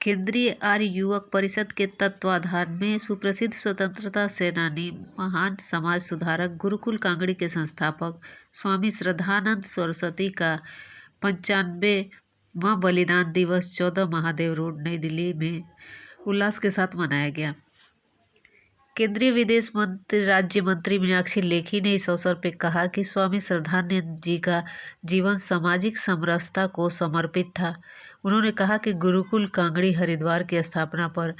केंद्रीय आर्य युवक परिषद के तत्वाधान में सुप्रसिद्ध स्वतंत्रता सेनानी, महान समाज सुधारक, गुरुकुल कांगड़ी के संस्थापक स्वामी श्रद्धानंद सरस्वती का 95वां बलिदान दिवस 14 महादेव रोड, नई दिल्ली में उल्लास के साथ मनाया गया। केंद्रीय विदेश मंत्री राज्य मंत्री मीनाक्षी लेखी ने इस अवसर पर कहा कि स्वामी श्रद्धानंद जी का जीवन सामाजिक समरसता को समर्पित था। उन्होंने कहा कि गुरुकुल कांगड़ी हरिद्वार की स्थापना पर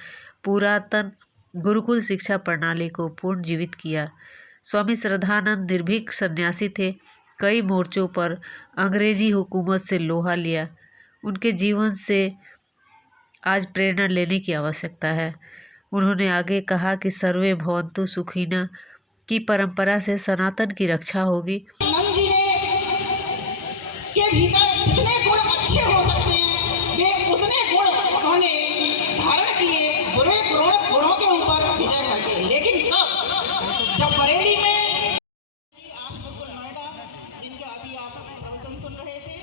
पुरातन गुरुकुल शिक्षा प्रणाली को पुनर्जीवित किया। स्वामी श्रद्धानंद निर्भीक सन्यासी थे, कई मोर्चों पर अंग्रेजी हुकूमत से लोहा लिया। उनके जीवन से आज प्रेरणा लेने की आवश्यकता है। उन्होंने आगे कहा कि सर्वे भवन्तु सुखिनः की परंपरा से सनातन की रक्षा होगी। आनंद जी ने के भीतर जितने गुण अच्छे हो सकते हैं वे उतने गुण उन्होंने धारण किए, बुरे गुणों के ऊपर विजय करके। लेकिन कब, जब बरेली में आज गुरुकुल नोएडा, जिनका अभी आप प्रवचन सुन रहे थे,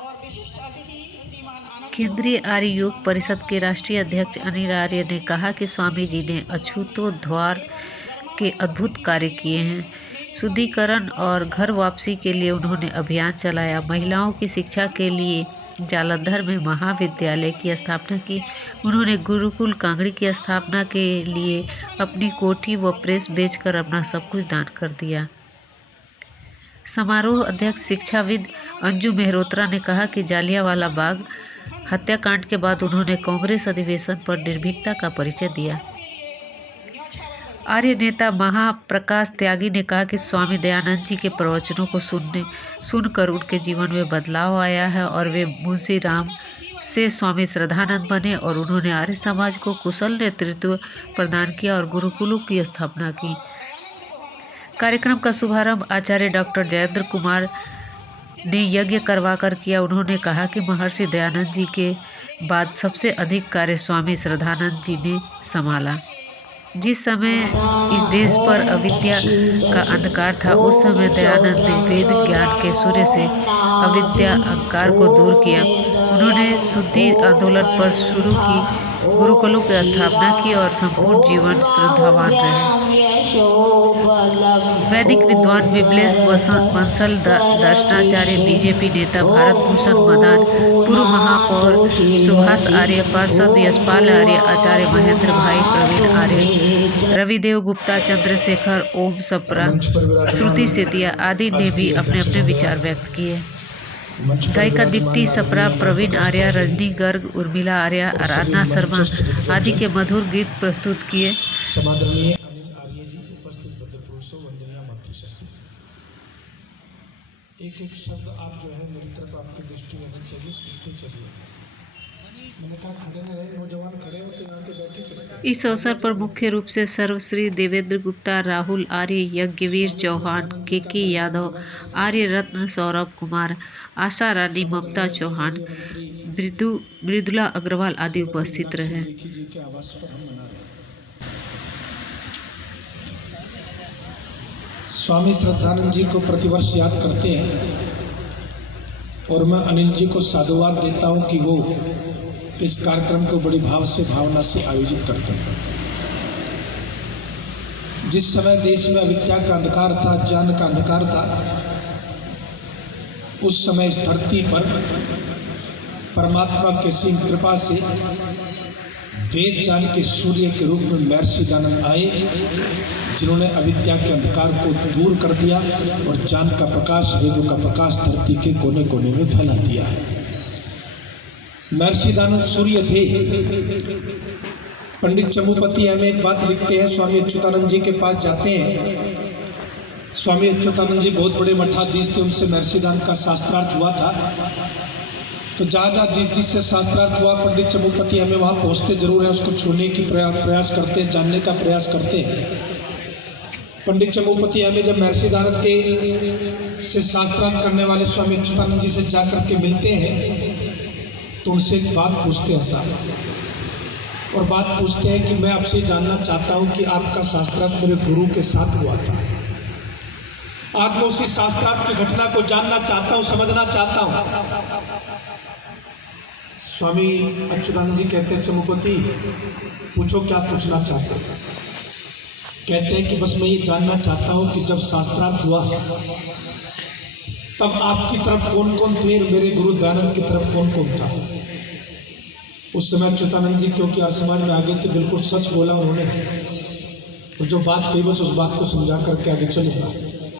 और विशिष्ट अतिथि श्रीमान आनंद। केंद्रीय आर्य योग परिषद के राष्ट्रीय अध्यक्ष अनिल आर्य ने कहा कि स्वामी जी ने अछूतोद्धार के अद्भुत कार्य किए हैं। शुद्धिकरण और घर वापसी के लिए उन्होंने अभियान चलाया। महिलाओं की शिक्षा के लिए जालंधर में महाविद्यालय की स्थापना की। उन्होंने गुरुकुल कांगड़ी की स्थापना के लिए अपनी कोठी व प्रेस बेचकर अपना सब कुछ दान कर दिया। समारोह अध्यक्ष शिक्षाविद अंजू मेहरोत्रा ने कहा कि जालियांवाला बाग हत्याकांड के बाद उन्होंने कांग्रेस अधिवेशन पर निर्भीकता का परिचय दिया। आर्य नेता महाप्रकाश त्यागी ने कहा कि स्वामी दयानंद जी के प्रवचनों को सुनकर उनके जीवन में बदलाव आया है और वे मुंशी राम से स्वामी श्रद्धानंद बने और उन्होंने आर्य समाज को कुशल नेतृत्व प्रदान किया और गुरुकुलों की स्थापना की। कार्यक्रम का शुभारंभ आचार्य डॉक्टर जयेंद्र कुमार ने यज्ञ करवाकर किया। उन्होंने कहा कि महर्षि दयानंद जी के बाद सबसे अधिक कार्य स्वामी श्रद्धानंद जी ने संभाला। जिस समय इस देश पर अविद्या का अंधकार था, उस समय दयानंद ने वेद ज्ञान के सूर्य से अविद्या अंधकार को दूर किया। उन्होंने शुद्धि आंदोलन पर शुरू की, गुरुकुलों की स्थापना की और संपूर्ण जीवन श्रद्धावान रहे। वैदिक विद्वान विमलेश बंसल दर्शनाचार्य, बीजेपी नेता भारत भूषण मदान, पूर्व महापौर सुभाष आर्य, पार्षद यशपाल आर्य, आचार्य महेंद्र भाई, प्रवीण आर्य, रविदेव गुप्ता, चंद्रशेखर ओम सप्रा, श्रुति सेतिया आदि ने भी अपने अपने विचार व्यक्त किए। गायिका दीप्ति सप्रा, प्रवीण आर्य, रजनी गर्ग, उर्मिला आर्य, आराधना शर्मा आदि के मधुर गीत प्रस्तुत किए। समादरणीय अनिल आर्य जी, उपस्थित भद्रपुरुषों, वंदनीय मातृशक्ति। एक एक शब्द आप जो है मेरी तरफ आपकी दृष्टि रहनी चाहिए, सुनते चलिए। मैंने कहा खड़े न रहे, नौजवान खड़े हो तो यहाँ पे बैठ ही सकते हैं। इस अवसर पर मुख्य रूप से सर्वश्री देवेंद्र गुप्ता, राहुल आर्य, यज्ञवीर चौहान, के यादव, आर्य रत्न सौरभ कुमार, आशा रानी, ममता चौहान, मृदुला अग्रवाल आदि उपस्थित रहे। स्वामी श्रद्धानंद जी को प्रतिवर्ष याद करते हैं और मैं अनिल जी को साधुवाद देता हूं कि वो इस कार्यक्रम को बड़ी भाव से, भावना से आयोजित करते हैं। जिस समय देश में अविद्या का अंधकार था, ज्ञान का अंधकार था, उस समय इस धरती पर परमात्मा की असीम कृपा से वेद ज्ञान के सूर्य के रूप में महर्षि दयानंद आए, जिन्होंने अविद्या के अंधकार को दूर कर दिया और ज्ञान का प्रकाश, वेदों का प्रकाश धरती के कोने कोने में फैला दिया। महर्षि दयानंद सूर्य थे। पंडित चमुपति हमें एक बात लिखते हैं, स्वामी अच्युतानंद जी के पास जाते हैं। स्वामी अच्युतानंद जी बहुत बड़े मठाधीश थे, उनसे महर्षि दयानंद का शास्त्रार्थ हुआ था। तो जहाँ जिससे शास्त्रार्थ हुआ, पंडित चमुपति हमें वहाँ पहुँचते जरूर हैं, उसको छूने की प्रयास करते हैं, जानने का प्रयास करते हैं। पंडित चमुपति हमें जब महर्षि दयानंद के से शास्त्रार्थ करने वाले स्वामी अच्युतानंद जी से जा करके मिलते हैं तो उनसे एक बात पूछते हैं साहब, और बात पूछते हैं कि मैं आपसे जानना चाहता हूँ कि आपका शास्त्रार्थ मेरे गुरु के साथ हुआ था। आज मैं उसी शास्त्रार्थ की घटना को जानना चाहता हूँ, समझना चाहता हूँ। स्वामी अच्युतानंद जी कहते हैं, चमुपति पूछो क्या पूछना चाहते हो। कहते हैं कि बस मैं ये जानना चाहता हूँ कि जब शास्त्रार्थ हुआ तब आपकी तरफ कौन कौन थे और मेरे गुरु दयानंद की तरफ कौन कौन था। उस समय अच्युतानंद जी क्योंकि आर्य समाज में आगे थे, बिल्कुल सच बोला उन्होंने, और जो बात कही बस उस बात को समझा करके आगे चलूंगा।